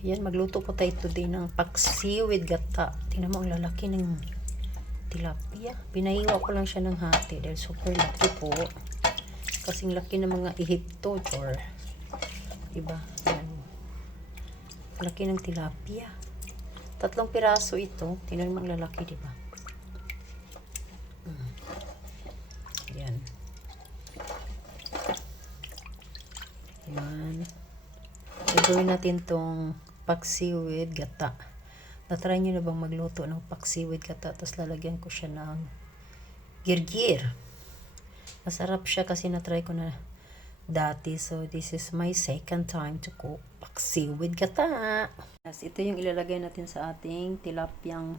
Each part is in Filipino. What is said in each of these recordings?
Ayan, magluto po tayo today ng paksiw with gata. Tingnan mo ang lalaki ng tilapia. Pinahiwa ko lang siya ng hati dahil super laki po. Kasing laki ng mga ihipto or diba? Ayan. Laki ng tilapia. 3 piraso ito. Tingnan mo ang lalaki, diba? Ayan. Ayan. Gagawin natin tong paksiw with gata. Na-try nyo na bang magluto ng paksiw with gata? Tapos lalagyan ko siya ng girgir. Masarap siya kasi na-try ko na dati. So, this is my second time to cook paksiw with gata. Yes, ito yung ilalagay natin sa ating tilapyang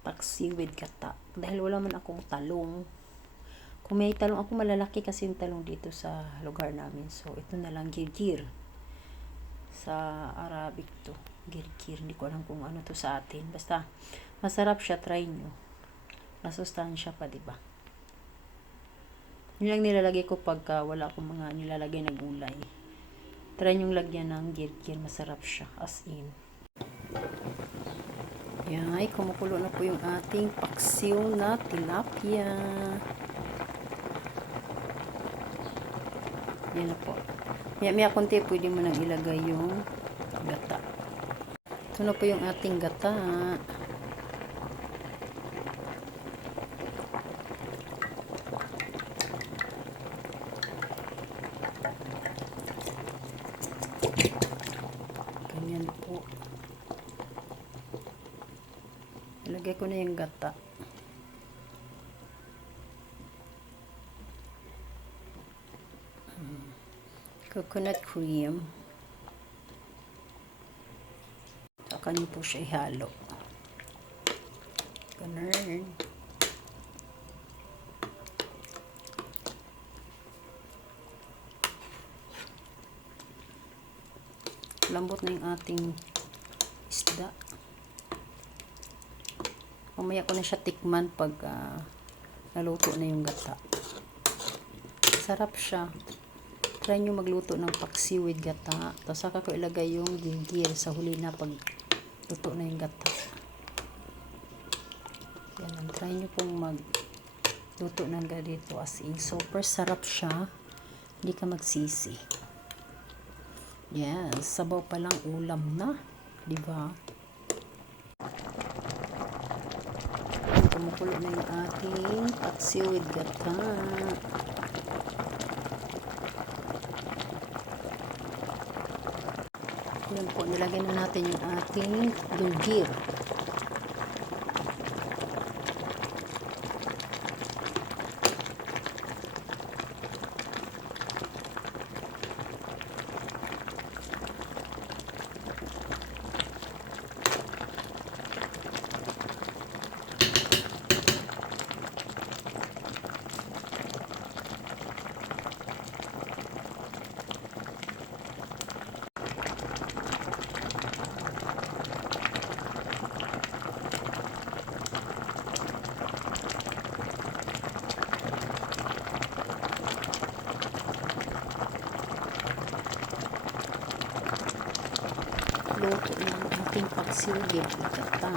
paksiw with gata. Dahil wala man akong talong. Kung may talong ako, malalaki kasi yung talong dito sa lugar namin. So, ito na lang girgir. Sa Arabic to. Girgir. Hindi ko alam kung ano to sa atin. Basta, masarap siya. Try nyo. Masustansya pa, diba? Yun lang nilalagay ko pagka wala akong mga nilalagay na gulay. Try nyong lagyan ng girgir. Masarap siya. As in. Yan. Ay, kumukulo na po yung ating paksiw na tilapia. Yan na po. Maya konti, pwede mo nang ilagay yung gata. Ito na po yung ating gata. Ganyan po. Ilagay ko na yung gata. Coconut cream. Saka niyo po siya ihalo. Ganun. Lambot na yung ating isda. Mamaya ko na siya tikman pag naluto na yung gata. Sarap siya. Try nyo magluto ng paksiw with gata. Tapos saka ko ilagay yung girgir sa huli na pag luto na yung gata. Yan. Try nyo pong magluto ng ganito as in. Super sarap siya. Hindi ka magsisi. Yes. Sabaw pa lang ulam na. Diba? Kumukulo na yung ating paksiw with gata. Yan po, nilagay na natin yung ating girgir. Luto ng ating paksiw with gata.